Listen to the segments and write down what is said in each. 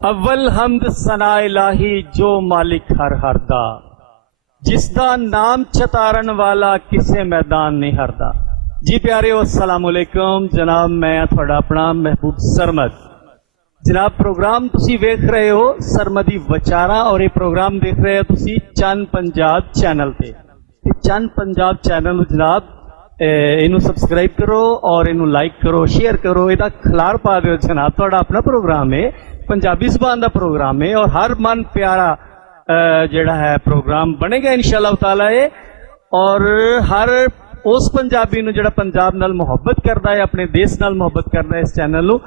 अव्वल हमद सना इलाही जो मालिक हर हरदा, जिसदा नाम चतारन वाला किसे मैदान नहीं हरदा। जी प्यारे अस्सलाम वालेकुम जनाब, मैं थोड़ा अपना महबूब सरमद। जनाब प्रोग्राम तुसी वेख रहे हो सरमदी वचारा, और ये प्रोग्राम देख रहे हो तुसी चंद पंजाब चैनल पे। चंद पंजाब चैनल जनाब इनू सबसक्राइब करो और इनू लाइक करो, शेयर करो, इहदा खलार पा दो जनाब। थोड़ा अपना प्रोग्राम है, पंजाबी ज़बान का प्रोग्राम है, और हर मन प्यारा जिहड़ा है प्रोग्राम बनेगा इंशाअल्लाह ताला है। और हर उस पंजाबी नूं जिहड़ा पंजाब नाल मुहब्बत करता है, अपने देश नाल मुहब्बत करता है, इस चैनल नूं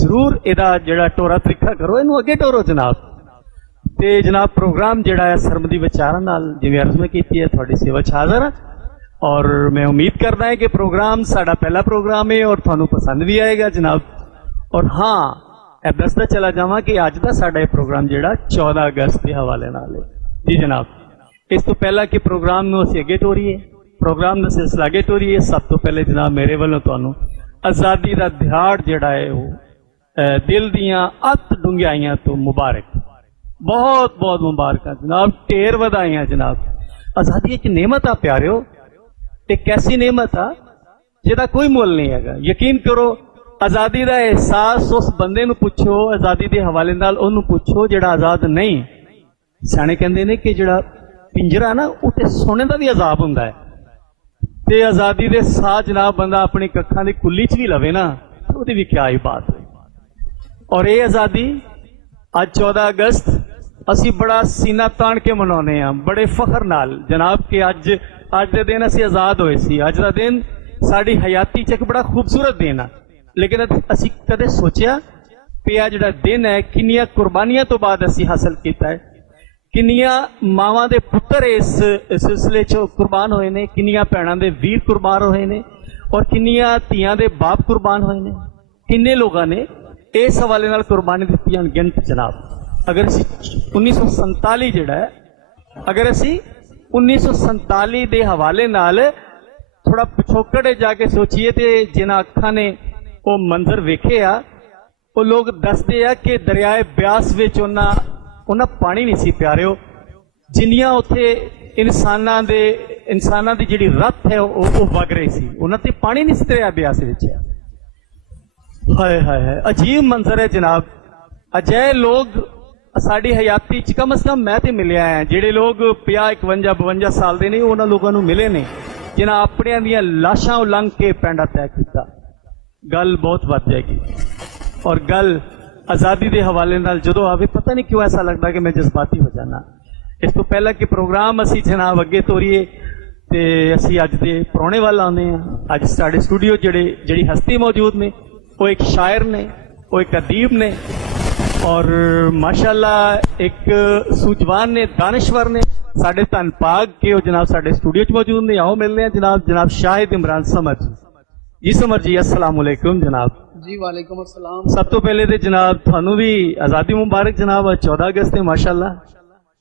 जरूर इहदा जिहड़ा टोरा तरीका करो, इनू अगे टोरो जनाब। ते जनाब प्रोग्राम जिहड़ा है सरमदी विचारां नाल जिवें अर्ज़ मैं कीती है तुहाडी सेवा च हाज़र हां, और मैं उम्मीद करदा है कि प्रोग्राम साडा पहला प्रोग्राम है और तुहानूं पसंद भी आएगा जनाब। और हाँ, दसदा चला जावां कि अज दा साडा ये प्रोग्राम जिहड़ा 14 अगस्त के हवाले नाल है जी जनाब। इस तो पहला कि प्रोग्राम नूं असीं अगे टोरीए, प्रोग्राम दा सिलसिला अगे टोरीए, सब तो पहले जनाब मेरे वालों तुहानूं आज़ादी दा दिहाड़ जिहड़ा है वो दिल दियां अत डूंघियाइयां तो मुबारक, बहुत बहुत मुबारक जनाब, ढेर वधाइयां जनाब। आज़ादी एक नेमत आ प्यारिओ, एक ऐसी नेमत आ जिहदा कोई मुल नहीं है। यकीन करो, आज़ादी का एहसास उस बंदे नूं पुछो, आज़ादी के हवाले नाल उहनूं पुछो जिहड़ा आज़ाद नहीं। सियाणे कहंदे ने कि जिहड़ा पिंजरा ना उत्ते सोने का भी अजाब हुंदा है, ते आज़ादी दे साह जनाब बंदा अपनी कक्खां दी कुल्ली च भी लवे ना तो उहदी भी क्या ही बात है। और ये आज़ादी अज 14 अगस्त असी बड़ा सीना ताण के मनाउने आ, बड़े फखर नाल जनाब कि अज दे दिन असी आज़ाद होए सी। अज दा दिन साडी हयाती च एक बड़ा खूबसूरत दिन आ, लेकिन असी कदे सोचिया कि आ जिहड़ा दिन है किन्नियां कुर्बानियां तो बाद असी हासिल कीता है, किन्नियां मावां दे पुत्तर इस सिलसिले च कुर्बान होए ने, किन्नियां भैणां दे वीर कुर्बान होए ने, और किन्नियां धीआं दे बाप कुर्बान होए ने, किन्ने लोगां ने इस हवाले नाल कुर्बानी दित्ती अनगिनत जनाब। अगर असी 1947 जिहड़ा है, अगर असी 1947 के हवाले नाल थोड़ा पिछोकड़ जाके सोचिए तो जिन्हां अखां ने वो मंजर वेखे आ, वो लोग दसदे आ कि दरियाए ब्यास विच उन्हां पानी नहीं सी प्यारिओ, जिन्नियां उत्थे इंसानां दी जिहड़ी रथ है वो वग रही सी, उन्हां ते पानी नहीं सी दरिया ब्यास विच। हाय हाय हाय, अजीब मंजर है जनाब। अजय लोग साड़ी हयाती च कम अज कम मैं तो मिलिया है, जिहड़े लोग 50, 51, 52 साल के नहीं, उन्होंने लोगों को मिले ने जिन्हें अपने दियां लाशां उलंघ के पैंडा तय किया। गल बहुत वध जाएगी, और गल आज़ादी के हवाले नाल जदों आवे पता नहीं क्यों ऐसा लगता कि मैं जज्बाती हो जाना। इस तो पहला कि प्रोग्राम असी जनाब अगे तोरीए तो असी अज दे परौने वाल आने हैं। अज साडे स्टूडियो जिहड़ी हस्ती मौजूद ने, वो एक शायर ने, वो एक अदीब ने, और माशाअल्लाह एक सूझवान ने, दानिश्वर ने, साडे धन भाग के जनाब साडे स्टूडियो च मौजूद ने। आओ मिलने जनाब शाहिद इमरान समर जी। समर जी अस्सलाम वालेकुम जनाब। जी वालेकुम अस्सलाम। सब तो पहले तो जनाब थानू भी आज़ादी मुबारक जनाब, 14 अगस्त है माशाअल्लाह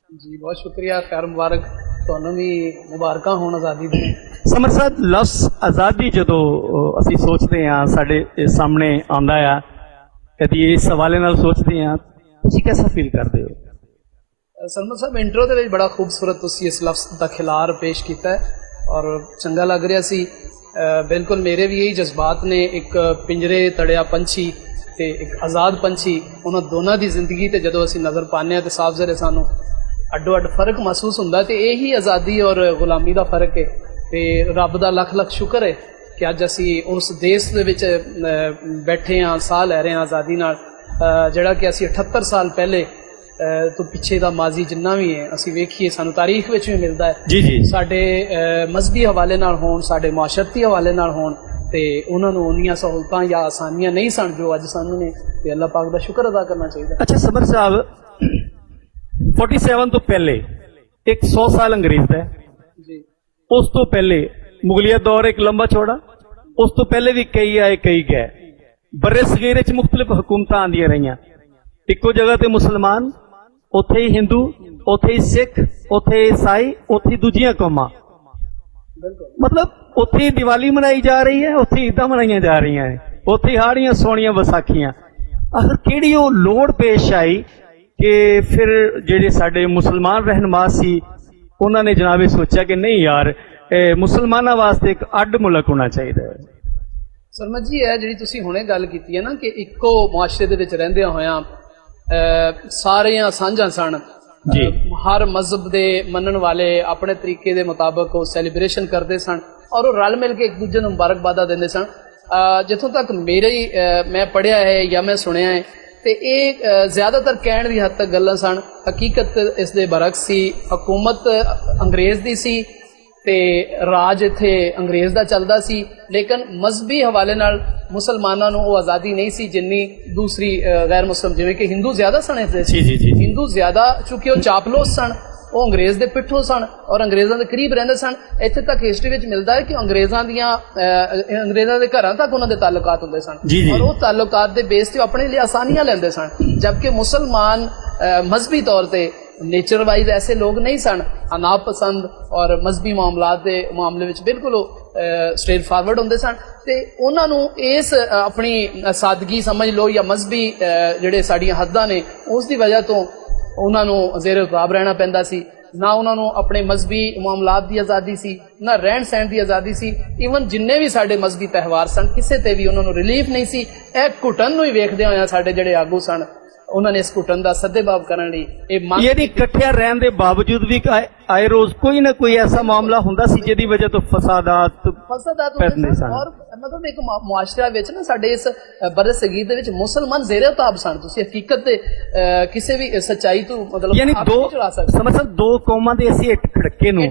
जी, बहुत शुक्रिया, खैर मुबारक थानू भी मुबारक होण आज़ादी दे। समर साहब लफ्ज़ आज़ादी जदों असी सोचते हैं साडे सामने आंदा है, कभी इस हवाले नाल सोचते हैं, तुसीं कैसा फील करते हो? सरमद साहब इंट्रो दे विच बड़ा खूबसूरत तुसीं इस लफ्ज़ दा खिलार पेश किया है और चंगा लग रहा सी। बिल्कुल मेरे भी यही जज्बात ने, एक पिंजरे तड़िया पंछी ते एक आज़ाद पंछी, उन्होंने दोनों की जिंदगी ते जदों असीं नज़र पाने तो साफ ज़रे सानू अड्डो अड्ड फर्क महसूस होंदा, ते यही आज़ादी और गुलामी का फर्क है। ते रब दा लख लख शुक्र है कि अज असी उस देश दे विच बैठे हाँ, साह लै रहे हैं आज़ादी नाल, जिहड़ा कि असी 78 साल पहले तो पिछे का माजी जिन्ना भी है असी वेखीए सानू तारीख विच भी मिलता है जी जी, साडे मजहबी हवाले नाल होण, साडे माशरती हवाले नाल होण, ते उन्हां नूं उन्नियां सहूलतां या आसानियां नहीं सन जो अज सानू ने, ते अल्लाह पाक दा शुक्र अदा करना चाहिए। अच्छा समर साहब, 47 तो पहले एक 100 साल अंग्रेज का, जी उस तो पहले मुगलिया दौर एक लंबा चौड़ा, उस तो पहले भी कई आए कई गए। बर्रे सगीरे च मुख्तलिफ हुकूमतां आंदियां रहियां, इक्को जगह ते मुसलमान, उत्थे ही हिंदू, उत्थे ही सिख, उत्थे ईसाई, उत्थे दूजियां कौमां, मतलब उत्थे दिवाली मनाई जा रही है, उत्थे ईदां मनाई जा रही हैं, उत्थे हाड़ियां सोनियां वसाखियां। ਆਖਰ ਕਿਹੜੀ ਉਹ ਲੋੜ ਪੇਸ਼ ਆਈ ਕਿ ਫਿਰ ਜਿਹੜੇ ਸਾਡੇ ਮੁਸਲਮਾਨ ਰਹਿਨੁਮਾ ਸੀ ਉਹਨਾਂ ਨੇ ਜਨਾਬ ਇਹ ਸੋਚਿਆ ਕਿ ਨਹੀਂ ਯਾਰ ਮੁਸਲਮਾਨਾਂ ਵਾਸਤੇ ਇੱਕ ਅੱਡ ਮੁਲਕ ਹੋਣਾ ਚਾਹੀਦਾ ਹੈ। ਸਰਮਤ ਜੀ, ਇਹ ਜਿਹੜੀ ਤੁਸੀਂ ਹੁਣੇ ਗੱਲ ਕੀਤੀ ਹੈ ਨਾ ਕਿ ਇੱਕੋ ਮੁਆਸ਼ਰੇ ਦੇ ਵਿੱਚ ਰਹਿੰਦਿਆਂ ਹੋਇਆਂ ਸਾਰੀਆਂ ਸਾਂਝਾਂ ਸਨ ਜੀ। ਹਰ ਮਜ਼ਹਬ ਦੇ ਮੰਨਣ ਵਾਲੇ ਆਪਣੇ ਤਰੀਕੇ ਦੇ ਮੁਤਾਬਕ ਉਹ ਸੈਲੀਬ੍ਰੇਸ਼ਨ ਕਰਦੇ ਸਨ ਔਰ ਉਹ ਰਲ ਮਿਲ ਕੇ ਇੱਕ ਦੂਜੇ ਨੂੰ ਮੁਬਾਰਕਬਾਦਾਂ ਦਿੰਦੇ ਸਨ। ਜਿੱਥੋਂ ਤੱਕ ਮੈਂ ਪੜ੍ਹਿਆ ਹੈ ਜਾਂ ਮੈਂ ਸੁਣਿਆ ਹੈ ਤੇ ਇਹ ਜ਼ਿਆਦਾਤਰ ਕਹਿਣ ਦੀ ਹੱਦ ਤੱਕ ਗੱਲਾਂ ਸਨ। ਹਕੀਕਤ ਇਸ ਦੇ ਬਰਅਕਸ ਸੀ। ਹਕੂਮਤ ਅੰਗਰੇਜ਼ ਦੀ ਸੀ ਤੇ ਰਾਜ ਇੱਥੇ ਅੰਗਰੇਜ਼ ਦਾ ਚੱਲਦਾ ਸੀ, ਲੇਕਿਨ ਮਜ਼ਹਬੀ ਹਵਾਲੇ ਨਾਲ ਮੁਸਲਮਾਨਾਂ ਨੂੰ ਉਹ ਆਜ਼ਾਦੀ ਨਹੀਂ ਸੀ ਜਿੰਨੀ ਦੂਸਰੀ ਗੈਰ ਮੁਸਲਮ ਜਿਵੇਂ ਕਿ ਹਿੰਦੂ ਜ਼ਿਆਦਾ ਸਨ ਇਸ ਦੇਸ਼ ਵਿੱਚ। ਹਿੰਦੂ ਜ਼ਿਆਦਾ ਚੁੱਕੇ ਉਹ ਚਾਪਲੋਸ ਸਨ, ਉਹ ਅੰਗਰੇਜ਼ ਦੇ ਪਿੱਠੋਂ ਸਨ ਔਰ ਅੰਗਰੇਜ਼ਾਂ ਦੇ ਕਰੀਬ ਰਹਿੰਦੇ ਸਨ। ਇੱਥੇ ਤੱਕ ਹਿਸਟਰੀ ਵਿੱਚ ਮਿਲਦਾ ਹੈ ਕਿ ਅੰਗਰੇਜ਼ਾਂ ਦੇ ਘਰਾਂ ਤੱਕ ਉਹਨਾਂ ਦੇ ਤਾਲੁਕਾਤ ਹੁੰਦੇ ਸਨ ਔਰ ਉਹ ਤਾਲੁਕਾਤ ਦੇ ਬੇਸ ਤੇ ਆਪਣੇ ਲਈ ਆਸਾਨੀਆਂ ਲੈਂਦੇ ਸਨ, ਜਦਕਿ ਮੁਸਲਮਾਨ ਮਜ਼ਹਬੀ ਤੌਰ ਤੇ नेचर वाइज ऐसे लोग नहीं सन, अनापसंद और मजहबी मामलात के मामले में बिल्कुल स्ट्रेट फॉरवर्ड होंगे सन। तो उन्होंने इस अपनी सादगी समझ लो या मजहबी जिहड़े साडियां हद्दां ने उस दी वजह तो उन्होंने ज़ेरे उताब रहना पैंदा सी। ना उन्होंने अपने मजहबी मामलात की आज़ादी सी, ना रहन सहन की आज़ादी सी। ईवन जिन्ने भी साडे मजहबी त्यौहार सन किसी ते भी उन्होंने रिलीफ नहीं सी। एक घुटन नूं ही वेखदे होया साडे जिहड़े आगू सन उन्होंने इस घुटन का सद्देबाब करने लई यानी इकट्ठे रहने के बावजूद भी आए रोज कोई ना कोई ऐसा मामला हुंदा सी जिहदी वजह तो फसादात पैदे सन। और मतलब एक मुआशरा विच ना साडे इस बरे सगीर दे विच मुसलमान ज़ेरे उताब सन। तुसीं हकीकत ते किसी भी सच्चाई तो मतलब यानी दो समझ दो कौमां दे असीं इट खड़के नूं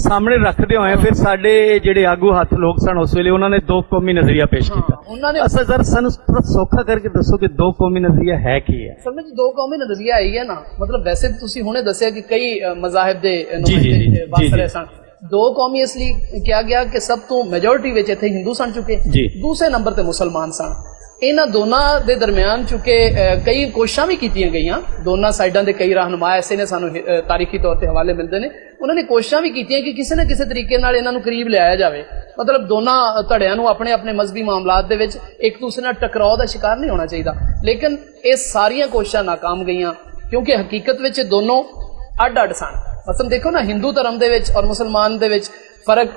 सामने रखदे होए फिर साडे जिहड़े आगू हत्थ लोग सन उस वेले उन्होंने दो कौमी नजरिया पेश किया। असल जरा सानूं थोड़ा सौखा करके दसो कि दो कौमी नजरिया है की है। समझ दो कौमी नजरिया आई है ना, मतलब वैसे तुसीं हुणे दस्सिया कि कई मज़ाहिब दे वस रहे सन। दो कौमी इसलिए किया गया कि सब तो मेजोरिटी विच इत्थे हिंदू सन चुके, दूसरे नंबर ते मुसलमान सन। इन्हां दोनां दे दरमियान चुके कई कोशिशां भी कीतियां गईयां, दोनों साइडां दे कई रहनुमा ऐसे ने सानू तारीखी तौर ते हवाले मिलते हैं। उन्होंने कोशिशां भी कीतियां कि किसी न किसी तरीके नाल इन्हां नूं करीब लिआया जाए, मतलब दोनों धड़ियां नूं अपने अपने मजहबी मामलात दे विच एक दूसरे नाल टकराव दा शिकार नहीं होना चाहिए। लेकिन ये सारियां कोशिशां नाकाम गईयां क्योंकि हकीकत विच दोनों अड अड सन। मतलब देखो ना, हिंदू धर्म दे विच और मुसलमान दे विच फर्क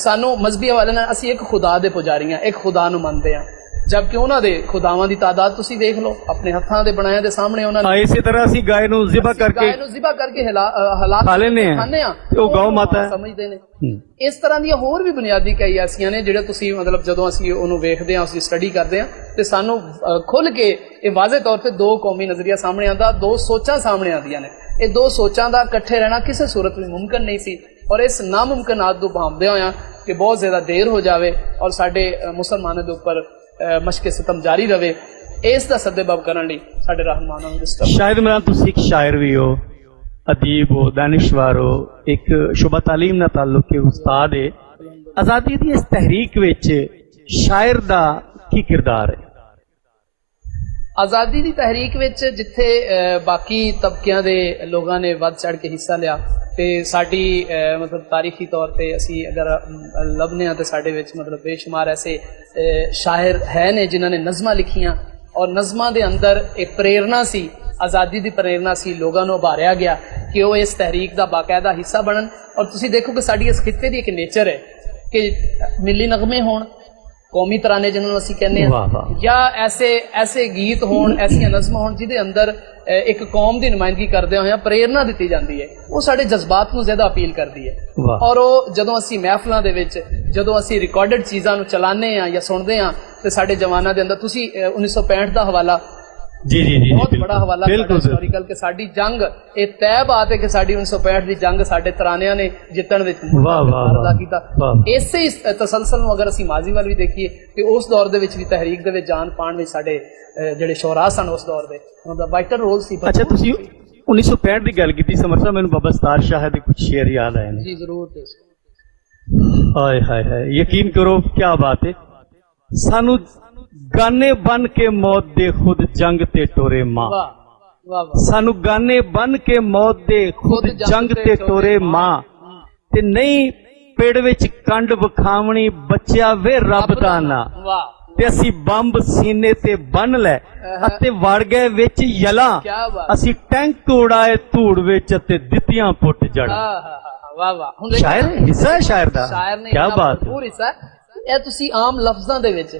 सानू मजहबी हवाले नाल असीं एक खुदा दे पुजारी हां, एक खुदा नूं मनदे हां, जबकि उन्हां दे खुदावां दी तादाद तुसीं देख लो अपने हत्थां दे बनाए दे सामने। उन्हां इसी तरह असीं गाय नूं ज़िबा करके हलाल खा लैंदे हां, ओह गौ माता है समझदे ने। इस तरह ਦੀਆਂ ਹੋਰ ਵੀ ਬੁਨਿਆਦੀ ਕਈ ਐਸੀਆਂ ਨੇ ਜਿਹੜੇ ਤੁਸੀਂ ਮਤਲਬ ਜਦੋਂ ਅਸੀਂ ਉਹਨੂੰ ਵੇਖਦੇ ਹਾਂ, ਅਸੀਂ ਸਟੱਡੀ ਕਰਦੇ ਹਾਂ ਤੇ ਸਾਨੂੰ ਖੁੱਲ ਕੇ ਇਹ ਵਾਜ਼ਿਹ ਤੌਰ ਤੇ ਦੋ ਕੌਮੀ ਨਜ਼ਰੀਆ ਸਾਹਮਣੇ ਆਉਂਦਾ, ਦੋ ਸੋਚਾਂ ਸਾਹਮਣੇ ਆਉਂਦੀਆਂ ਨੇ। ਇਹ ਦੋ ਸੋਚਾਂ ਦਾ ਇਕੱਠੇ ਰਹਿਣਾ ਕਿਸੇ ਸੂਰਤ ਵਿੱਚ ਮੁਮਕਿਨ ਨਹੀਂ ਸੀ ਔਰ ਇਸ ਨਾਮੁਮਕਿਨਾਤ ਨੂੰ ਭਾਂਬਦੇ ਹੋਇਆਂ ਕਿ ਬਹੁਤ ਜ਼ਿਆਦਾ ਦੇਰ ਹੋ ਜਾਵੇ ਔਰ ਸਾਡੇ ਮੁਸਲਮਾਨਾਂ ਦੇ ਉੱਪਰ ਮਸ਼ਕ ਸਿਤਮ ਜਾਰੀ ਰਵੇ, ਇਸ ਦਾ ਸੱਦੇਬਾਬ ਕਰਨ ਲਈ ਸਾਡੇ ਰਹਿਨੁਮਾਵਾਂ ਨੂੰ ਡਿਸਟਰਬ। शायद मेरा तुसीं एक शायर भी हो, अदीब हो, दानिशवार हो, एक शुबा तालीम नाल ताल्लुक के उस्ताद है। आज़ादी दी इस तहरीक विच शायर दा की किरदार है? आज़ादी की तहरीक विच जिथे बाकी तबकियां दे लोगों ने वध चढ़ के हिस्सा लिया ते साडी मतलब तारीखी तौर पे असी अगर लभने तो साडे विच मतलब बेशुमार ऐसे शायर है ने जिन्हां ने नज़मां लिखियां और नज़मां दे अंदर एक प्रेरणा सी, आज़ादी की प्रेरणा सी, लोगों को उभारिया गया कि वो इस तहरीक का बाकायदा हिस्सा बनन। और तुसीं देखो कि साडी इस खित्ते की एक नेचर है कि मिली नगमे होण, कौमी तराने जिन्होंने असीं कहने या ऐसे ऐसे गीत होण, ऐसियां नज़मां होण जिहदे अंदर एक कौम की नुमाइंदगी करदे होए प्रेरणा दी जाती है, वो साडे जज्बात नूं ज़्यादा अपील करती है। और वो जदों असीं महफिलां दे विच जदों असीं रिकॉर्डिड चीज़ां नूं चलाने आ या सुणदे आ ते साडे जवानां दे अंदर तुसीं 1965 का हवाला जी जी जी बहुत बड़ा हवाला हिस्टोरिकल कि साडी जंग ये तय बात है कि साडी 1965 की जंग साडे तरानियां ने जितण विच अदा कीता। इसे ही तसलसल नूं अगर असीं माजी वाल भी देखीए कि उस दौर दे विच भी तहरीक दे विच जान पाण विच साडे जिहड़े शोरा सन उस दौर दे उनका वाइटल रोल सी। अच्छा, तुसीं 1965 की गल कीती समर साहब, मैनूं बाबा सतार शाह दे कुछ शेर याद आए जी जरूर। हाय हाय हाय, यकीन करो क्या बात है। सानू गाने बन के मौत दे खुद जंग ते टोरे मां, सानू गाने बन के मौत दे खुद जंग ते टोरे मां ते नहीं पेड़ विच कंड विखावणी बच्चा वे रब दा ना। ਤੇ ਅਸੀਂ ਬੰਬ ਸੀਨੇ ਤੇ ਬੰਨ ਲੈ ਅਤੇ ਵੜ ਗਏ ਵਿੱਚ ਯਲਾਂ ਕਿਆ ਬਾਤ। ਅਸੀਂ ਟੈਂਕ ਉਡਾਏ ਧੂੜ ਵਿੱਚ ਅਤੇ ਦਿੱਤੀਆਂ ਪੁੱਟ ਜੜ। ਵਾਹ ਵਾਹ। ਹੁਣ ਦੇਖੋ ਸ਼ਾਇਰ ਹਿੱਸਾ ਹੈ ਸ਼ਾਇਰ ਦਾ, ਸ਼ਾਇਰ ਨੇ ਕੀ ਬਾਤ ਹੈ। ਭਰਪੂਰ ਹਿੱਸਾ ਹੈ। ਇਹ ਤੁਸੀਂ ਆਮ ਲਫ਼ਜ਼ਾਂ ਦੇ ਵਿੱਚ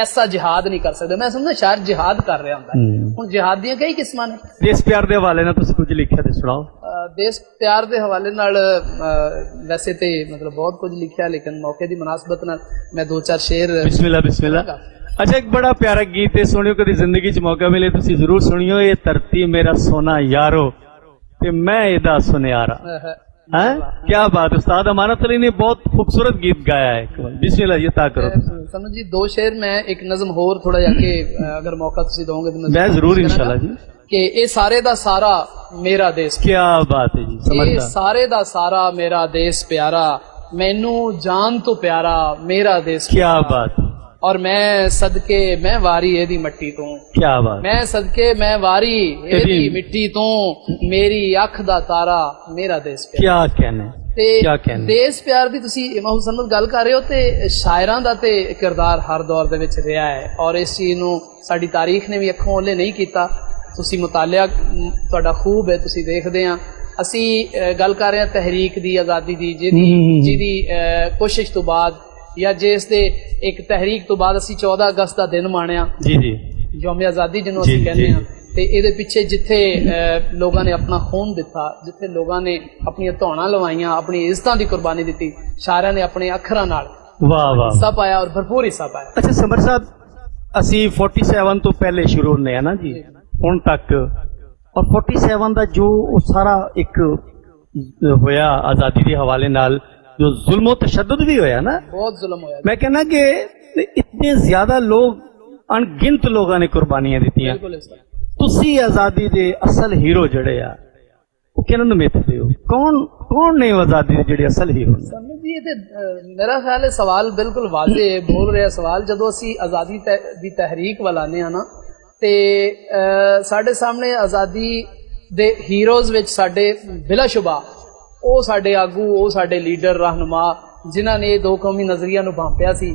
ਐਸਾ ਜਿਹਾਦ ਨਹੀਂ ਕਰ ਸਕਦੇ। ਮੈਂ ਸਮਝਦਾ ਸ਼ਾਇਰ ਜਿਹਾਦ ਕਰ ਰਿਹਾ ਹੁੰਦਾ ਹੈ। ਹੁਣ ਜਿਹਾਦ ਦੀਆਂ ਕਈ ਕਿਸਮਾਂ ਨੇ। ਦੇਸ਼ ਪਿਆਰ ਦੇ ਹਵਾਲੇ ਨਾਲ ਤੁਸੀਂ ਕੁਝ ਲਿਖਿਆ ਤੇ ਸੁਣਾਓ। ਦੇਸ਼ ਪਿਆਰ ਦੇ ਹਵਾਲੇ ਨਾਲ ਵੈਸੇ ਤੇ ਮਤਲਬ ਬਹੁਤ ਕੁਝ ਲਿਖਿਆ, ਲੇਕਿਨ ਮੌਕੇ ਦੀ ਮੁਨਾਸਬਤ ਨਾਲ ਮੈਂ ਦੋ ਚਾਰ ਸ਼ੇਰ ਬਿਸਮਿल्लाह ਬਿਸਮਿल्लाह। ਅੱਛਾ, ਇੱਕ ਬੜਾ ਪਿਆਰਾ ਗੀਤ ਹੈ, ਸੁਣਿਓ ਕਦੀ ਜ਼ਿੰਦਗੀ 'ਚ ਮੌਕਾ ਮਿਲੇ ਤੁਸੀਂ ਜ਼ਰੂਰ ਸੁਣਿਓ। ਇਹ ਧਰਤੀ ਮੇਰਾ ਸੋਨਾ ਯਾਰੋ ਤੇ ਮੈਂ ਇਹਦਾ ਸੁਨਿਆਰਾ। हैं क्या बात, उस्ताद अमानत अली ने बहुत खूबसूरत गीत गाया है। बिस्मिल्लाह ये ता करो। समझ जी दो शेर मैं एक नज़म होर थोड़ा जाके अगर मौका तुसी दोगे तो मैं जरूर इंशाल्लाह जी। कि ये सारे दा सारा मेरा देश, क्या बात है जी, ये सारे दा सारा मेरा देश प्यारा, मैनू जान तो प्यारा मेरा देश। क्या बात। और मैं सदके मैं वारी एदी मट्टी तो। क्या बात। मैं सदके मैं वारी एदी मिट्टी तो, मेरी अख दा तारा मेरा देश प्यारा। क्या कहने ते क्या कहने। देश प्यार दी तुसी इमाम हुसैन गल कर रहे हो ते शायरां दा ते किरदार हर दौर दे विच रहा है और इस चीज नूं साडी तारीख ने भी अखों ओले नहीं कीता। तुसी मुतालिया तुहाडा खूब है, तुसी देखदे आ। असी गल कर रहे हैं तहरीक दी आज़ादी दी जिहदी कोशिश तो बाद या जिस दे एक तहरीक तो बाद असी 14 अगस्त का दिन माणिया जी जी यौम आज़ादी जिन्हों असी कहने हैं। ते इहदे पिछे जिथे लोगों ने अपना खून दिता, जिथे लोगों ने अपनी धौणा लवाइयां, अपनी इज्जतां दी कुर्बानी दी, शायरां ने अपने अखरां नाल वाह वाह हिस्सा पाया और भरपूर हिस्सा पाया। अच्छा समर साहब, असी 47 तो पहले शुरू होने हैं ना जी हुण तक, और 47 का जो सारा एक होया आज़ादी के हवाले नाल जो जुल्म तशद्दुद भी होया ना, बहुत जुल्म होया। मैं कहना कि इतने ज्यादा लोग अनगिनत लोगों ने कुर्बानियां दित्तियां। तुसी आज़ादी दे असल हीरो जड़े आ वो किन्हां नूं मिथदे हो? कौन ने आज़ादी दे जेड़े असल हीरो ने? समझिए ते मेरा ख्याल है सवाल बिल्कुल वाजे बोल रहा सवाल। जदों असी आज़ादी दी तहरीक वाल आने ना ते साडे सामने आज़ादी दे हीरोज़ विच साडे बिलाशुबा ਉਹ ਸਾਡੇ ਆਗੂ, ਉਹ ਸਾਡੇ ਲੀਡਰ ਰਹਿਨੁਮਾ ਜਿਨ੍ਹਾਂ ਨੇ ਦੋ ਕੌਮੀ ਨਜ਼ਰੀਆ ਨੂੰ ਭਾਂਪਿਆ ਸੀ।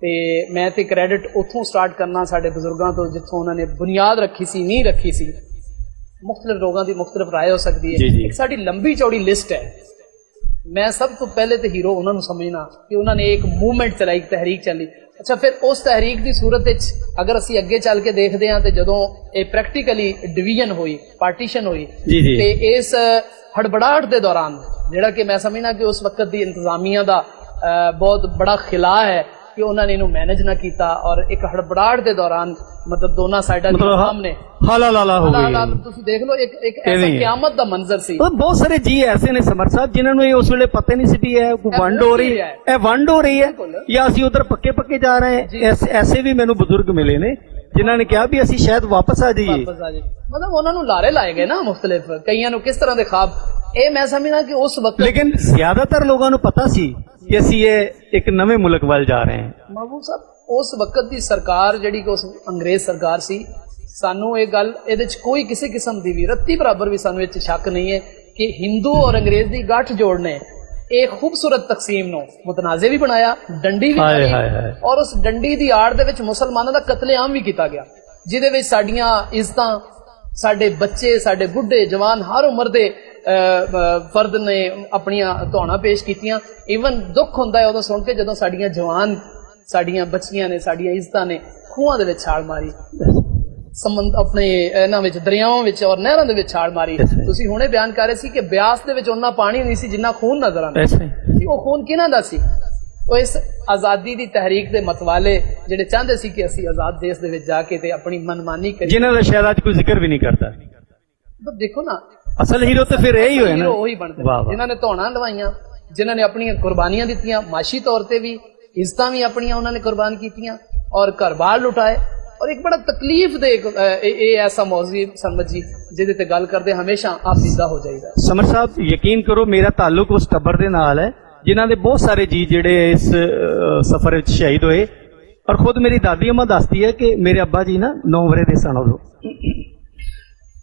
ਤੇ ਮੈਂ ਤੇ ਕ੍ਰੈਡਿਟ ਉੱਥੋਂ ਸਟਾਰਟ ਕਰਨਾ ਸਾਡੇ ਬਜ਼ੁਰਗਾਂ ਤੋਂ ਜਿੱਥੋਂ ਉਹਨਾਂ ਨੇ ਬੁਨਿਆਦ ਰੱਖੀ ਸੀ, ਨੀਂਹ ਰੱਖੀ ਸੀ। ਮੁxtਲਿਫ ਲੋਕਾਂ ਦੀ ਮੁxtਲਿਫ ਰਾਏ ਹੋ ਸਕਦੀ ਹੈ, ਇੱਕ ਸਾਡੀ ਲੰਬੀ ਚੌੜੀ ਲਿਸਟ ਹੈ। ਮੈਂ ਸਭ ਤੋਂ ਪਹਿਲੇ ਤੇ ਹੀਰੋ ਉਹਨਾਂ ਨੂੰ ਸਮਝਣਾ ਕਿ ਉਹਨਾਂ ਨੇ ਇੱਕ ਮੂਵਮੈਂਟ ਚਲਾਈ, ਇੱਕ ਤਹਿਰੀਕ ਚੱਲੀ। ਅੱਛਾ, ਫਿਰ ਉਸ ਤਹਿਰੀਕ ਦੀ ਸੂਰਤ ਵਿੱਚ ਅਗਰ ਅਸੀਂ ਅੱਗੇ ਚੱਲ ਕੇ ਦੇਖਦੇ ਹਾਂ ਤੇ ਜਦੋਂ ਇਹ ਪ੍ਰੈਕਟੀਕਲੀ ਡਿਵੀਜ਼ਨ ਹੋਈ, ਪਾਰਟੀਸ਼ਨ ਹੋਈ ਤੇ ਇਸ हड़बड़ाहट के दौरान जिहड़ा कि मैं समझना कि उस वक्त की इंतजामिया का बहुत बड़ा खिला है कि उन्होंने इनू मैनेज ना किया और एक हड़बड़ाहट के दौरान मतलब दोनों साइडा सामने तुसीं देख लो एक ऐसा क़यामत दा मंजर सी। बहुत सारे जी ऐसे ने समर साहब जिन्होंने उस वेले पता नहीं सी भी है वंड हो रही है, वंड हो रही है या असीं उधर पक्के पक्के जा रहे हैं। ऐसे भी मैनूं बुजुर्ग मिले ने जिन्होंने कहा भी असीं शायद वापस आ जाइए। मतलब उन्होंने लारे लाए गए ना मुख्तलिफ, कईयां नूं किस तरह के ख्वाब। ये मैं समझना कि उस वक्त लेकिन ज्यादातर लोगों को पता सी कि असीं ये एक नवे मुल्क वाल जा रहे हैं। महबूब साहब उस वक्त की सरकार जिहड़ी कि उस अंग्रेज सरकार सी, सानू ये गल इहदे च कोई किसी किस्म की भी रत्ती बराबर भी सानू इह शक नहीं है कि हिंदू और अंग्रेज की गठ जोड़ने एक खूबसूरत तकसीम नूं मुतनाज़े भी बनाया, डंडी भी बनाई और उस डंडी की आड़ दे विच मुसलमानों का कतलेआम भी किया गया, जिहदे विच साडीआं इज्जतां, साडे बच्चे, साडे बुढ़े जवान हर उम्र दे फर्द ने अपनियां धौणा पेश कीतियां। ईवन दुख हुंदा है उदों सुन के जदों साडीआं जवान, साडीआं बच्चियां ने, साडीआं इज्जतां ने खूहां दे विच छाल मारी, संबंध अपने इन्हां विच दरियावां विच और नहरां दे विच छाल मारी। तुसीं हुणे बयान कर रहे सी कि ब्यास दे विच उन्ना पानी नहीं सी जिन्ना खून नजर आंदा सी। वो खून किहनां दा सी? ਉਹ ਇਸ आज़ादी ਦੀ तहरीक ਦੇ मतवाले ਜਿਹੜੇ ਚਾਹੁੰਦੇ ਸੀ ਕਿ ਅਸੀਂ ਆਜ਼ਾਦ ਦੇਸ਼ ਦੇ ਵਿੱਚ ਜਾ ਕੇ ਤੇ ਆਪਣੀ ਮਨਮਾਨੀ ਕਰੀਏ, ਜਿਨ੍ਹਾਂ ਦਾ ਸ਼ਾਇਦ ਅੱਜ ਕੋਈ ਜ਼ਿਕਰ ਵੀ ਨਹੀਂ ਕਰਦਾ। ਤਾਂ ਦੇਖੋ ਨਾ ਅਸਲ ਹੀਰੋ ਤਾਂ ਫਿਰ ਇਹੀ ਹੋਇਆ ਨਾ, ਉਹੀ ਬਣਦੇ ਜਿਨ੍ਹਾਂ ਨੇ ਧੌਣਾਂ ਲਵਾਈਆਂ, ਜਿਨ੍ਹਾਂ ਨੇ ਆਪਣੀਆਂ ਕੁਰਬਾਨੀਆਂ ਦਿੱਤੀਆਂ, ਮਾਸ਼ੀ ਤੌਰ ਤੇ ਵੀ ਇੱਜ਼ਤਾਂ ਵੀ ਆਪਣੀਆਂ ਉਹਨਾਂ ਨੇ ਕੁਰਬਾਨ ਕੀਤੀਆਂ और घर-बार लुटाए। और एक बड़ा तकलीफ दे ऐसा मौजू समझ जी जिहदे ते गल करदे हमेशा आप जिंदा हो जाइदा। समर साहब यकीन करो मेरा ताल्लुक उस टब्बर दे नाल है जिन्हां दे बहुत सारे जी जिहड़े इस सफर विच शहीद होए और खुद मेरी दादी अम्मा दसदी है कि मेरे अब्बा जी ना 9 वरे दे सन उदों।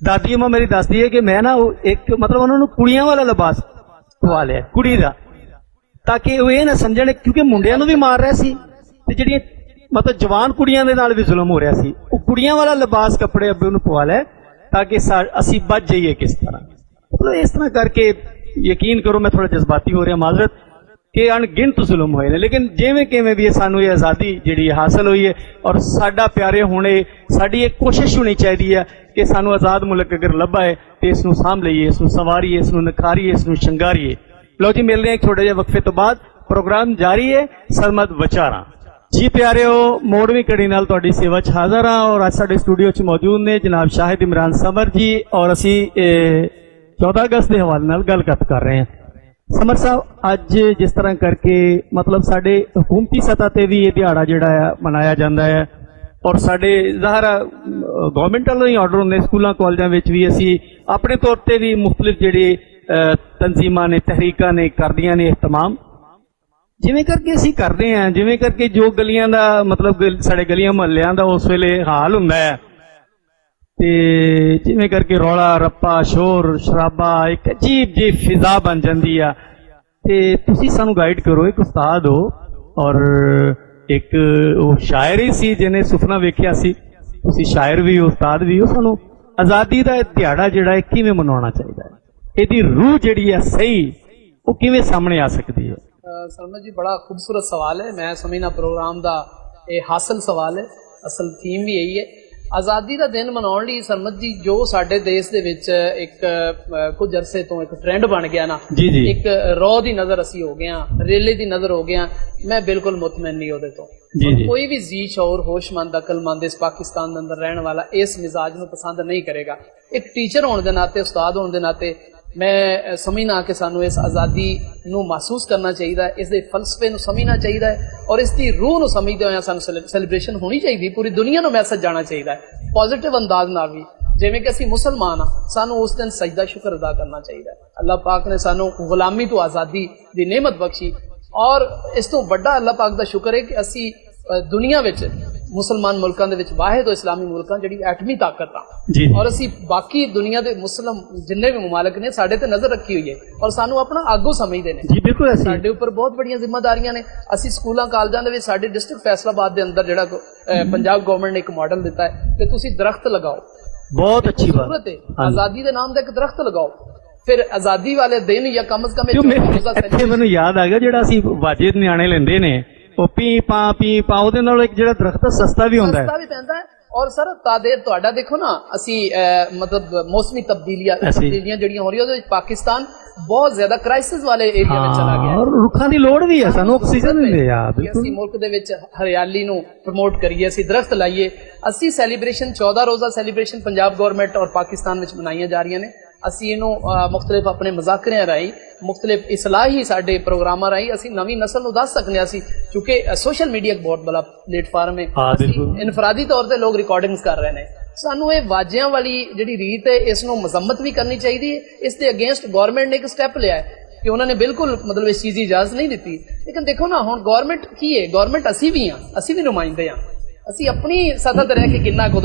दादी अम्मा मेरी दसदी है कि मैं ना एक मतलब उन्होंने कुड़ियां वाला लिबास पवा लिया कुड़ी दा ताकि वो ये ना समझण, क्योंकि मुंडियां नूं भी मार रहे सी ते जिहड़ियां ਮਤਲਬ ਜਵਾਨ ਕੁੜੀਆਂ ਦੇ ਨਾਲ ਵੀ ਜ਼ੁਲਮ ਹੋ ਰਿਹਾ ਸੀ। ਉਹ ਕੁੜੀਆਂ ਵਾਲਾ ਲਿਬਾਸ ਕੱਪੜੇ ਅੱਬੇ ਨੂੰ ਪਵਾ ਲੈ ਤਾਂ ਕਿ ਅਸੀਂ ਬਚ ਜਾਈਏ ਕਿਸ ਤਰ੍ਹਾਂ। ਮਤਲਬ ਇਸ ਤਰ੍ਹਾਂ ਕਰਕੇ ਯਕੀਨ ਕਰੋ ਮੈਂ ਥੋੜਾ ਜਜ਼ਬਾਤੀ ਹੋ ਰਿਹਾ, ਮਾਜ਼ਰਤ, ਕਿ ਅਣਗਿਣਤ ਜ਼ੁਲਮ ਹੋਏ ਨੇ। ਲੇਕਿਨ ਜਿਵੇਂ ਕਿਵੇਂ ਵੀ ਸਾਨੂੰ ਇਹ ਆਜ਼ਾਦੀ ਜਿਹੜੀ ਹਾਸਲ ਹੋਈ ਹੈ ਔਰ ਸਾਡਾ ਪਿਆਰੇ ਹੋਣੇ, ਸਾਡੀ ਇਹ ਕੋਸ਼ਿਸ਼ ਹੋਣੀ ਚਾਹੀਦੀ ਹੈ ਕਿ ਸਾਨੂੰ ਆਜ਼ਾਦ ਮੁਲਕ ਅਗਰ ਲੱਭਾ ਹੈ ਤੇ ਇਸ ਨੂੰ ਸਾਂਭ ਲਈਏ, ਇਸ ਨੂੰ ਸੰਵਾਰੀਏ, ਇਸ ਨੂੰ ਨਿਖਾਰੀਏ, ਇਸ ਨੂੰ ਸ਼ਿੰਗਾਰੀਏ। ਲਓ ਜੀ, ਮਿਲਦੇ ਹਾਂ ਇੱਕ ਥੋੜੇ ਜਿਹੇ ਵਕਫੇ ਤੋਂ ਬਾਅਦ। ਪ੍ਰੋਗਰਾਮ ਜਾਰੀ ਹੈ, ਸਰਮਦ ਵਿਚਾਰਾਂ। ਜੀ ਪਿਆਰਿਓ, ਮੋੜਵੀਂ ਕੜੀ ਨਾਲ ਤੁਹਾਡੀ ਸੇਵਾ 'ਚ ਹਾਜ਼ਰ ਹਾਂ ਔਰ ਅੱਜ ਸਾਡੇ ਸਟੂਡੀਓ 'ਚ ਮੌਜੂਦ ਨੇ ਜਨਾਬ ਸ਼ਾਹਿਦ ਇਮਰਾਨ ਸਮਰ ਜੀ ਔਰ ਅਸੀਂ 14 ਅਗਸਤ ਦੇ ਹਵਾਲੇ ਨਾਲ ਗੱਲਬਾਤ ਕਰ ਰਹੇ ਹਾਂ। ਸਮਰ ਸਾਹਿਬ, ਅੱਜ ਜਿਸ ਤਰ੍ਹਾਂ ਕਰਕੇ ਮਤਲਬ ਸਾਡੇ ਹਕੂਮਤੀ ਸਤਹ ਤੇ ਵੀ ਇਹ ਦਿਹਾੜਾ ਜਿਹੜਾ ਹੈ ਮਨਾਇਆ ਜਾਂਦਾ ਹੈ ਔਰ ਸਾਡੇ ਜ਼ਾਹਰ ਗਵਰਨਮੈਂਟ ਵੱਲੋਂ ਹੀ ਆਰਡਰ ਹੁੰਦੇ, ਸਕੂਲਾਂ ਕਾਲਜਾਂ ਵਿੱਚ ਵੀ ਅਸੀਂ ਆਪਣੇ ਤੌਰ ਤੇ ਵੀ ਮੁਖਤਲਿਫ ਜਿਹੜੇ ਤਨਜ਼ੀਮਾਂ ਨੇ, ਤਹਿਰੀਕਾਂ ਨੇ ਕਰਦੀਆਂ ਨੇ ਇਹਤਮਾਮ, ਜਿਵੇਂ ਕਰਕੇ ਅਸੀਂ ਕਰਦੇ ਹਾਂ, ਜਿਵੇਂ ਕਰਕੇ ਜੋ ਗਲੀਆਂ ਦਾ ਮਤਲਬ ਸਾਡੇ ਗਲੀਆਂ ਮੁਹੱਲਿਆਂ ਦਾ ਉਸ ਵੇਲੇ ਹਾਲ ਹੁੰਦਾ ਹੈ ਤੇ ਜਿਵੇਂ ਕਰਕੇ ਰੌਲਾ ਰੱਪਾ, ਸ਼ੋਰ ਸ਼ਰਾਬਾ, ਇੱਕ ਅਜੀਬ ਜਿਹੀ ਫਿਜ਼ਾ ਬਣ ਜਾਂਦੀ ਆ। ਤੇ ਤੁਸੀਂ ਸਾਨੂੰ ਗਾਈਡ ਕਰੋ, ਇੱਕ ਉਸਤਾਦ ਹੋ ਔਰ ਇੱਕ ਉਹ ਸ਼ਾਇਰ ਹੀ ਸੀ ਜਿਹਨੇ ਸੁਪਨਾ ਵੇਖਿਆ ਸੀ, ਤੁਸੀਂ ਸ਼ਾਇਰ ਵੀ ਹੋ, ਉਸਤਾਦ ਵੀ ਹੋ। ਸਾਨੂੰ ਆਜ਼ਾਦੀ ਦਾ ਇਹ ਦਿਹਾੜਾ ਜਿਹੜਾ ਹੈ ਕਿਵੇਂ ਮਨਾਉਣਾ ਚਾਹੀਦਾ ਹੈ, ਇਹਦੀ ਰੂਹ ਜਿਹੜੀ ਹੈ ਸਹੀ ਉਹ ਕਿਵੇਂ ਸਾਹਮਣੇ ਆ ਸਕਦੀ ਹੈ? सरमद जी, बड़ा खूबसूरत सवाल है। मैं समझना प्रोग्राम का ये हासिल सवाल है, असल थीम भी यही है। आज़ादी का दिन मनाने लिए सरमद जी जो साडे देश दे विच एक कुछ अरसे तो एक ट्रेंड बन गया ना, जी जी, एक रॉ दी नज़र असी हो गए, रेले दी नज़र हो गए, मैं बिल्कुल मुतमैन नहीं होते तो जी जी। कोई भी जी शौर होशमंद अकलमंद इस पाकिस्तान के अंदर रहने वाला इस मिजाज को पसंद नहीं करेगा। एक टीचर होने के नाते, उस्ताद होने के नाते मैं समझना कि सानू इस आज़ादी नू महसूस करना चाहिए, इस दे फलसफे नू समझना चाहिए और इसकी रूह नू समझते हुए सानू सैलीब्रेशन होनी चाहिए, पूरी दुनिया नू मैसेज जाना चाहिए पॉजिटिव अंदाज नाल भी। जिवें कि असीं मुसलमान हाँ, सानू उस दिन सजदा शुक्र अदा करना चाहिए। अल्लाह पाक ने सानू गुलामी तो आज़ादी दी नेमत बख्शी और इस तो बड़ा अल्लाह पाक दा शुक्र है कि असीं दुनिया विच मुसलमान मुल्कां दे विच वाहिद इस्लामी मुल्कां जिहड़ी एटमी ताकत आ और असीं बाकी दुनिया दे मुस्लिम जिन्ने भी मुमालिक ने साडे ते नज़र रखी हुई है और सानू अपना आगू समझदे ने। जी बिल्कुल, साडे उपर बहुत बड़ियां जिम्मेदारियां ने। असीं स्कूलां कालजां दे विच साडे डिस्ट्रिक्ट फैसलाबाद दे अंदर जिहड़ा पंजाब गवर्नमेंट ने एक मॉडल दिता है कि तुसीं दरख्त लगाओ, बहुत अच्छी बात है, आज़ादी दे नाम दा एक दरख्त लगाओ। फिर आज़ादी वाले दिन या कम से कम मैनूं याद आ गया जिहड़ा असीं वाजिद निआणे लैंदे ने ਉਹ ਪੀ ਪਾ ਉਹਦੇ ਨਾਲ ਇੱਕ ਜਿਹੜਾ ਦਰਖਤ ਸਸਤਾ ਵੀ ਹੁੰਦਾ ਹੈ, ਸਸਤਾ ਵੀ ਪੈਂਦਾ ਹੈ। ਔਰ ਸਰ ਤੁਹਾਡਾ ਦੇਖੋ ਨਾ, ਅਸੀਂ ਮਤਲਬ ਮੌਸਮੀ ਤਬਦੀਲੀਆਂ ਜਿਹੜੀਆਂ ਹੋ ਰਹੀਆਂ ਉਹਦੇ ਵਿੱਚ ਪਾਕਿਸਤਾਨ ਬਹੁਤ ਜ਼ਿਆਦਾ ਕ੍ਰਾਈਸਿਸ ਵਾਲੇ ਏਰੀਆ ਵਿੱਚ ਚਲਾ ਗਿਆ ਔਰ ਰੁੱਖਾਂ ਦੀ ਲੋੜ ਵੀ ਹੈ, ਸਾਨੂੰ ਆਕਸੀਜਨ ਮਿਲੇ ਆ। ਬਿਲਕੁਲ, ਅਸੀਂ ਮੁਲਕ ਦੇ ਵਿੱਚ ਹਰਿਆਲੀ ਨੂੰ ਪ੍ਰਮੋਟ ਕਰੀਏ, ਅਸੀਂ ਦਰਖਤ ਲਾਈਏ। ਅਸੀਂ ਸੈਲੀਬ੍ਰੇਸ਼ਨ 14 ਰੋਜ਼ਾ ਸੈਲੀਬ੍ਰੇਸ਼ਨ ਪੰਜਾਬ ਗਵਰਨਮੈਂਟ ਔਰ ਪਾਕਿਸਤਾਨ ਵਿੱਚ ਮਨਾਈਆਂ ਜਾ ਰਹੀਆਂ ਨੇ। ਅਸੀਂ ਇਹਨੂੰ ਮੁਖਤਲਿਫ ਆਪਣੇ ਮੁਜ਼ਾਕਰਿਆਂ ਰਾਹੀਂ, ਮੁਖਤਲਿਫ ਇਸਲਾਹੀ ਸਾਡੇ ਪ੍ਰੋਗਰਾਮਾਂ ਰਾਹੀਂ ਅਸੀਂ ਨਵੀਂ ਨਸਲ ਨੂੰ ਦੱਸ ਸਕਦੇ ਹਾਂ। ਅਸੀਂ ਕਿਉਂਕਿ ਸੋਸ਼ਲ ਮੀਡੀਆ ਇੱਕ ਬਹੁਤ ਬੜਾ ਪਲੇਟਫਾਰਮ ਹੈ, ਇਨਫਰਾਦੀ ਤੌਰ ਤੇ ਲੋਕ ਰਿਕਾਰਡਿੰਗਸ ਕਰ ਰਹੇ ਨੇ। ਸਾਨੂੰ ਇਹ ਵਾਜਿਆਂ ਵਾਲੀ ਜਿਹੜੀ ਰੀਤ ਹੈ ਇਸ ਨੂੰ ਮਜ਼ੰਮਤ ਵੀ ਕਰਨੀ ਚਾਹੀਦੀ ਹੈ। ਇਸ ਦੇ ਅਗੇਂਸਟ ਗਵਰਨਮੈਂਟ ਨੇ ਇੱਕ ਸਟੈਪ ਲਿਆ ਹੈ ਕਿ ਉਹਨਾਂ ਨੇ ਬਿਲਕੁਲ ਮਤਲਬ ਇਸ ਚੀਜ਼ ਦੀ ਇਜਾਜ਼ਤ ਨਹੀਂ ਦਿੱਤੀ। ਲੇਕਿਨ ਦੇਖੋ ਨਾ, ਹੁਣ ਗਵਰਨਮੈਂਟ ਕੀ ਹੈ, ਗਵਰਨਮੈਂਟ ਅਸੀਂ ਵੀ ਹਾਂ, ਅਸੀਂ ਵੀ ਨੁਮਾਇੰਦੇ ਹਾਂ। ਅਸੀਂ ਆਪਣੀ ਸਤਹ ਤੇ ਰਹਿ ਕੇ ਕਿੰਨਾ ਕੁ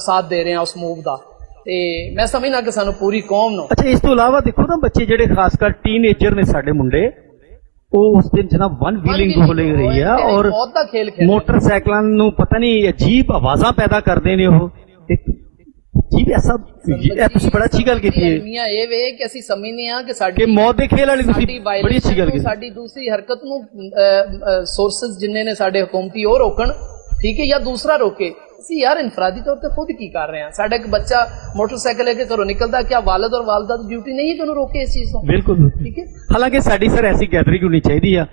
ਸਾਥ ਦੇ ਰਹੇ ਹਾਂ ਉਸ ਮੂਵ ਦਾ। ਤੇ ਮੈਂ ਸਮਝਣਾ ਕਿ ਸਾਨੂੰ ਪੂਰੀ ਕੌਮ ਨੂੰ। ਅੱਛਾ, ਇਸ ਤੋਂ ਇਲਾਵਾ ਦੇਖੋ ਨਾ, ਬੱਚੇ ਜਿਹੜੇ ਖਾਸ ਕਰ ਟੀਨੇਜਰ ਨੇ ਸਾਡੇ ਮੁੰਡੇ, ਉਹ ਉਸ ਦਿਨ ਜਨਾਬ ਵਨ ਵੀਲਿੰਗ ਹੋ ਰਹੀ ਆ ਔਰ ਮੋਟਰਸਾਈਕਲਾਂ ਨੂੰ ਪਤਾ ਨਹੀਂ ਅਜੀਬ ਆਵਾਜ਼ਾਂ ਪੈਦਾ ਕਰਦੇ ਨੇ। ਉਹ ਇੱਕ ਅਜੀਬ ਐਸਾ, ਤੁਸੀਂ ਬੜਾ ਅੱਛੀ ਗੱਲ ਕੀਤੀ ਹੈ। ਮੀਆਂ ਇਹ ਵੇ ਕਿ ਅਸੀਂ ਸਮਝਦੇ ਹਾਂ ਕਿ ਸਾਡੀ ਮੌਤ ਦੇ ਖੇਲ ਵਾਲੀ ਤੁਸੀਂ ਬੜੀ ਅੱਛੀ ਗੱਲ ਕੀਤੀ। ਸਾਡੀ ਦੂਸਰੀ ਹਰਕਤ ਨੂੰ ਸੋਰਸਸ ਜਿੰਨੇ ਨੇ ਸਾਡੇ ਹਕੂਮਤੀ ਉਹ ਰੋਕਣ, ਠੀਕ ਹੈ, ਜਾਂ ਦੂਸਰਾ ਰੋਕੇ। ਅਸੀਂ ਯਾਰ ਇਨਫਰਾਦੀ ਤੌਰ ਤੇ ਖੁਦ ਕੀ ਕਰ ਰਹੇ ਹਾਂ? ਸਾਡਾ ਇੱਕ ਬੱਚਾ ਮੋਟਰਸਾਈਕਲ ਲੈ ਕੇ ਘਰੋਂ ਨਿਕਲਦਾ, ਕਿਆ ਵਾਲਿਦ ਔਰ ਵਾਲਦਾ ਦੀ ਡਿਊਟੀ ਨਹੀਂ ਹੈ ਕਿ ਉਹਨੂੰ ਰੋਕੇ ਇਸ ਚੀਜ਼ ਤੋਂ? ਬਿਲਕੁਲ, ਠੀਕ ਹੈ। ਹਾਲਾਂਕਿ ਸਾਡੀ ਸਰ ਐਸੀ ਗੈਦਰਿੰਗ ਹੋਣੀ ਚਾਹੀਦੀ ਆ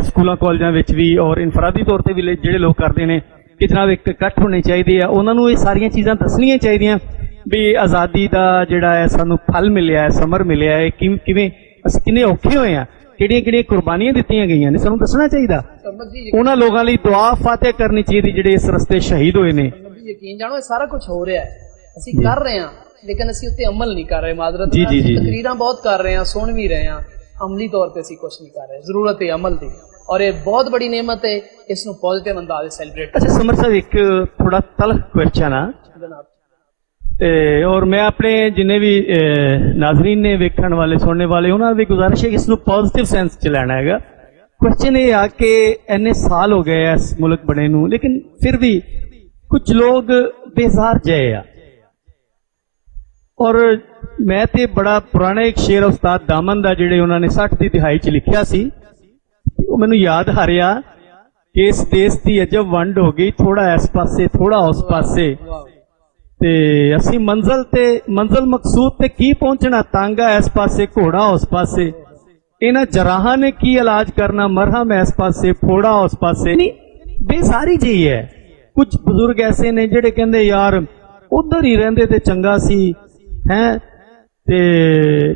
ਸਕੂਲਾਂ ਕਾਲਜਾਂ ਵਿੱਚ ਵੀ ਔਰ ਇਨਫਰਾਦੀ ਤੌਰ ਤੇ ਵੀ ਜਿਹੜੇ ਲੋਕ ਕਰਦੇ ਨੇ ਕਿ ਜਨਾਬ ਇੱਕ ਇਕੱਠ ਹੋਣੇ ਚਾਹੀਦੇ ਆ। ਉਹਨਾਂ ਨੂੰ ਇਹ ਸਾਰੀਆਂ ਚੀਜ਼ਾਂ ਦੱਸਣੀਆਂ ਚਾਹੀਦੀਆਂ ਵੀ ਆਜ਼ਾਦੀ ਦਾ ਜਿਹੜਾ ਹੈ ਸਾਨੂੰ ਫਲ ਮਿਲਿਆ ਹੈ, ਸਮਰ ਮਿਲਿਆ ਹੈ, ਕਿਵੇਂ ਅਸੀਂ ਕਿੰਨੇ ਔਖੇ ਹੋਏ ਆ, ਕਿਹੜੀਆਂ ਕੁਰਬਾਨੀਆਂ ਦਿੱਤੀਆਂ ਗਈਆਂ ਨੇ, ਸਾਨੂੰ ਦੱਸਣਾ ਚਾਹੀਦਾ। ਉਹਨਾਂ ਲੋਕਾਂ ਲਈ ਦੁਆ ਫਾਤਿਹ ਕਰਨੀ ਚਾਹੀਦੀ ਜਿਹੜੇ ਇਸ ਰਸਤੇ ਸ਼ਹੀਦ ਹੋਏ ਨੇ। ਯਕੀਨ ਜਾਣੋ, ਇਹ ਸਾਰਾ ਕੁਝ ਹੋ ਰਿਹਾ ਹੈ, ਅਸੀਂ ਕਰ ਰਹੇ ਹਾਂ, ਲੇਕਿਨ ਅਸੀਂ ਉੱਤੇ ਅਮਲ ਨਹੀਂ ਕਰ ਰਹੇ। ਮਾਜ਼ਰਤ, ਤਕਰੀਰਾਂ ਬਹੁਤ ਕਰ ਰਹੇ ਹਾਂ, ਸੁਣ ਵੀ ਰਹੇ ਹਾਂ, ਅਮਲੀ ਤੌਰ ਤੇ ਅਸੀਂ ਕੁਝ ਨਹੀਂ ਕਰ ਰਹੇ। ਜ਼ਰੂਰਤ ਹੈ ਅਮਲ ਦੀ ਔਰ ਇਹ ਬਹੁਤ ਬੜੀ ਨੇਮਤ ਹੈ, ਇਸ ਨੂੰ ਪੋਜ਼ਿਟਿਵ ਅੰਦਾਜ਼ ਵਿੱਚ ਸੈਲੀਬ੍ਰੇਟ। ਅੱਛਾ ਸਮਰ ਸਾਹਿਬ, ਇੱਕ ਥੋੜਾ ਤਲਖ ਕੁਐਸਚਨ ਆ ਔਰ ਮੈਂ ਆਪਣੇ ਜਿੰਨੇ ਵੀ ਨਾਜ਼ਰੀਨ ਨੇ ਵੇਖਣ ਵਾਲੇ ਸੁਣਨੇ ਵਾਲੇ ਉਹਨਾਂ ਦੀ ਗੁਜ਼ਾਰਿਸ਼ ਹੈ ਕਿ ਇਸ ਨੂੰ ਪੋਜ਼ਿਟਿਵ ਸੈਂਸ ਚ ਲੈਣਾ ਹੈਗਾ। क्वेश्चन ये आ कि इन्ने साल हो गए इस मुल्क बने नू, लेकिन फिर भी कुछ लोग बेजार जए आ। और मैं ते बड़ा पुराना एक शेर उस्ताद दामन दा जिहड़े उन्होंने 60 की दिहाई च लिखिया सी, वो मैनू याद आ रहा कि इस देश की अजब वंड हो गई, थोड़ा इस पासे थोड़ा उस पासे, ते असी मंजिल मकसूद ते की पहुंचना, तांगा इस पासे घोड़ा उस पासे, इन्हां जराहां ने की इलाज करना, मरहम इस पासे फोड़ा उस पासे। नहीं, बेसारी जी है। कुछ बुजुर्ग ऐसे ने जिहड़े कहंदे यार उधर ही रहिंदे ते चंगा सी हैं, ते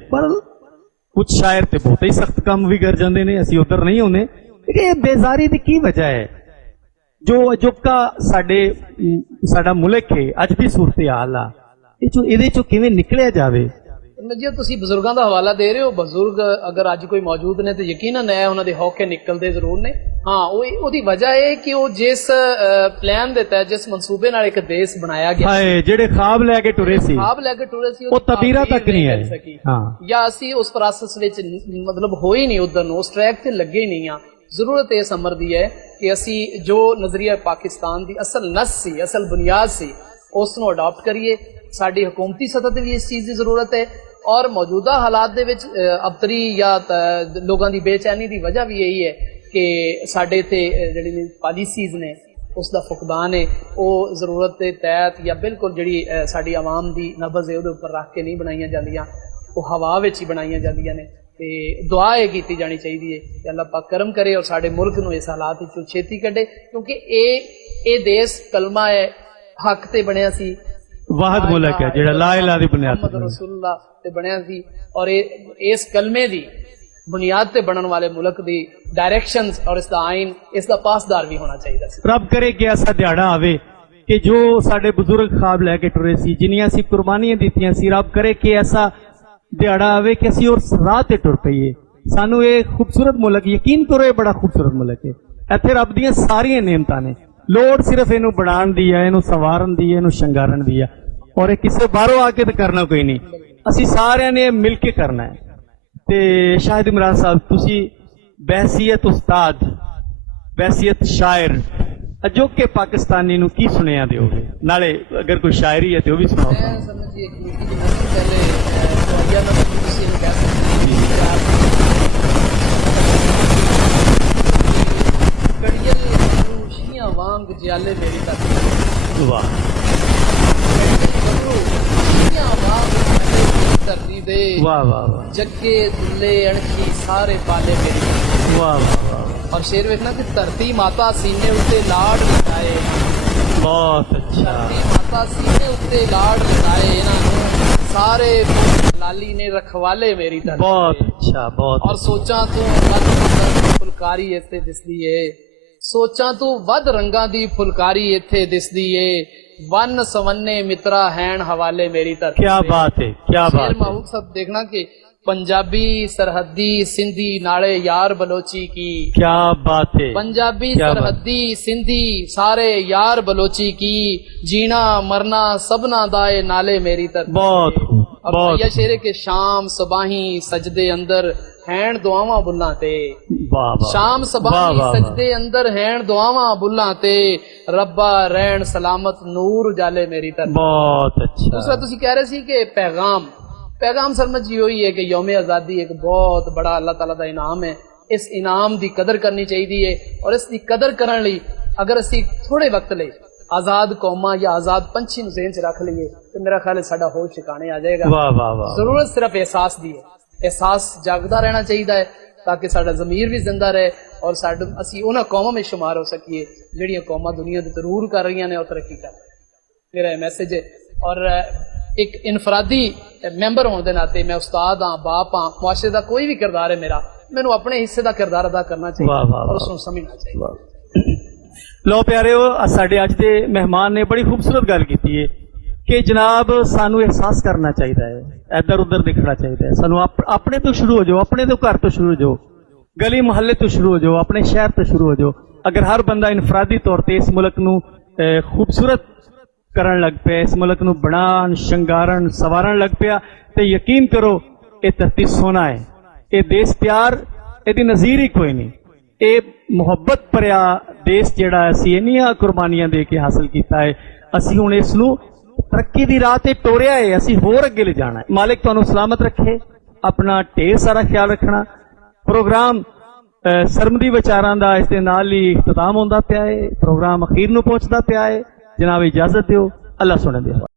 पर कुछ शायर ते बहुत ही सख्त काम भी कर जाते हैं, असी उधर नहीं होने। ये बेजारी की की वजह है जो अजोका साडा मुल्क है, अज की सूरत हाल आ, ये चो किवें निकलिया जावे। जी तुसी बजुर्गों का हवाला दे रहे हो, बजुर्ग अगर अज कोई मौजूद ने तो यकीनन है उन्होंने हौके निकलते जरूर ने। हाँ, वो वजह है कि वो जिस प्लान दे तहत जिस मनसूबे नाल एक देश बनाया गया, हाय जेड़े ख्वाब लैके टुरे सी वो तबीरा तक नहीं है। हाँ, या असी उस प्रोसेस विच मतलब हो ही नहीं, उधर नूं उस ट्रैक ते लगे ही नहीं। जरूरत इस अमर दी है कि असी जो नजरिया पाकिस्तान की असल नस सी, असल बुनियाद सी, उसनूं अडॉप्ट करिए। साडी हुकूमती सतह ते भी इस चीज़ की जरूरत है, और मौजूदा हालात दे विच अबतरी या लोगों की बेचैनी की वजह भी यही है कि साडे ते जिहड़ी पॉलिसीज़ ने उसका फुकदान है, वो जरूरत के तहत या बिल्कुल जिहड़ी साडी आवाम की नब्ज़ है उहदे उपर रख के नहीं बनाईयां जांदियां, वो हवा विच ही बनाईयां जांदियां ने। ते दुआ ये की जानी चाहिए कि अल्लाह पाक करम करे और साडे मुल्क नूं इस हालात विचों छेती कढे, क्योंकि ये देश कलमा है हक ते बनिया सी, वाहिद मुल्क है जिहड़ा ला इलाहा दी बुनियाद मुहम्मद रसूलुल्लाह ते बनिया सी, और इस कलमे दी बुनियाद ते बनन वाले मुल्क दी डायरेक्शंस और इसका आइन इसका पासदार भी होना चाहिए। रब करे कि ऐसा दिहाड़ा आवे कि जो साडे बुजुर्ग ख्वाब लैके टुरे सी, जिन्नियां सी कुर्बानियां दित्तियां सी, रब करे कि ऐसा दिहाड़ा आवे कि असी उस राह ते टुर पईए। सानू ये खूबसूरत मुल्क, यकीन करो ये बड़ा खूबसूरत मुल्क है, इत्थे रब दियां सारियां नेमतां ने, लोड़ सिर्फ इनू बनाण दी है, इनू संवारन दी है, इनू शंगारन दी है, और किसी बाहरों आके तो करना कोई नहीं, असी सारियां ने मिल के करना है। ते शाहिद इमरान साहब, तुसी बहसीयत उस्ताद, बहसीयत शायर अजोके पाकिस्तानी नू की सुनिया दिओगे? नाले अगर कोई शायरी है तो भी सुनाओ। वांग जियाले मेरी धरती दे, वाह वाह वाह, जग्गे दुल्ले अणखी सारे पाले मेरी, वाह वाह वाह। और शेर वेखना कि धरती माता सीने उत्ते लाड लटाए, बहुत अच्छा, धरती माता सीने उत्ते लाड लटाए, इन्हां सारे लाली ने रखवाले मेरी धरती, बहुत अच्छा, बहुत। और सोचा तू वध फुलकारी इत्थे दिसदी है, सोचा तू वध रंगां दी फुलकारी इत्थे दिसदी है, वन सवन्ने मित्रा हैन हवाले मेरी धरती। क्या बात है, क्या बात है। महबूब साहब देखना कि पंजाबी सरहदी सिंधी नाले यार बलोची की, क्या बात है। पंजाबी सरहदी सिंधी सारे यार बलोची की, जीना मरना सबना दाए नाले मेरी धरती। बहुत बहुत। या शेरे के शाम सबाही सजदे अंदर हैन दुआवां बुल्लां ते, शाम सबाही सजदे अंदर हैन दुआवां बुल्लां ते, रब्बा रहन सलामत नूर उजाले मेरी तरफ। बहुत अच्छा। दूसरा तुसी कह रहे सी कि पैगाम सरमत जी यही है कि यौम आज़ादी एक बहुत बड़ा अल्लाह ताला दा इनाम है, इस इनाम की कदर करनी चाहिए, और इसकी कदर करने लई अगर असी थोड़े वक्त लई आजाद कौमां या आजाद पंछी नूं ज़हन च रख लीए तो मेरा ख्याल है साडा होश ठिकाने आ जाएगा। वाह वाह वाह। जरूरत सिर्फ एहसास दी है, एहसास जागदा रहना चाहिए है ताकि साडा ज़मीर भी जिंदा रहे और असी उन्हां कौमां में शुमार हो सकीए जिहड़ियां कौमां दुनिया दे तरूर कर रही ने और तरक्की कर रही। मेरा यह मैसेज है। और एक इनफरादी मैंबर होने के नाते मैं उस्ताद हाँ, बाप हाँ, मुआशरे का कोई भी किरदार है मेरा, मैनू अपने हिस्से का किरदार अदा करना चाहिए और उसको समझना चाहिए। लो प्यारेओ, साडे अज दे मेहमान ने बड़ी खूबसूरत गल कीती है कि जनाब सानू एहसास करना चाहिए है, इधर उधर देखना चाहिए है, सानू अपने तो शुरू हो जाओ, अपने तो घर तो शुरू हो जाओ, गली मुहल्ले तो शुरू हो जाओ, अपने शहर तो शुरू हो जाओ। अगर हर बंदा इनफरादी तौर पर इस मुल्क नू खूबसूरत करन लग पे, इस मुल्क नू बनान शंगारन सवारन लग पिया, तो यकीन करो ये धरती सोना है, ये देश प्यार यदि नज़ीर ही कोई नहीं। ਇਹ ਮੁਹੱਬਤ ਭਰਿਆ ਦੇਸ਼ ਜਿਹੜਾ ਅਸੀਂ ਇੰਨੀਆਂ ਕੁਰਬਾਨੀਆਂ ਦੇ ਕੇ ਹਾਸਲ ਕੀਤਾ ਹੈ, ਅਸੀਂ ਹੁਣ ਇਸ ਨੂੰ ਤਰੱਕੀ ਦੀ ਰਾਹ ਤੇ ਤੋਰਿਆ ਹੈ, ਅਸੀਂ ਹੋਰ ਅੱਗੇ ਲੈ ਜਾਣਾ ਹੈ। ਮਾਲਿਕ ਤੁਹਾਨੂੰ ਸਲਾਮਤ ਰੱਖੇ, ਆਪਣਾ ਢੇਰ ਸਾਰਾ ਖਿਆਲ ਰੱਖਣਾ। ਪ੍ਰੋਗਰਾਮ ਸਰਮਦੀ ਵਿਚਾਰਾਂ ਦਾ ਇਸ ਦੇ ਨਾਲ ਹੀ ਇਖਤਤਾਮ ਹੁੰਦਾ ਪਿਆ ਹੈ, ਪ੍ਰੋਗਰਾਮ ਅਖੀਰ ਨੂੰ ਪਹੁੰਚਦਾ ਪਿਆ ਹੈ। ਜਨਾਬ ਇਜਾਜ਼ਤ ਦਿਓ, ਅੱਲਾ ਸੁਣੇ ਦਿਓ।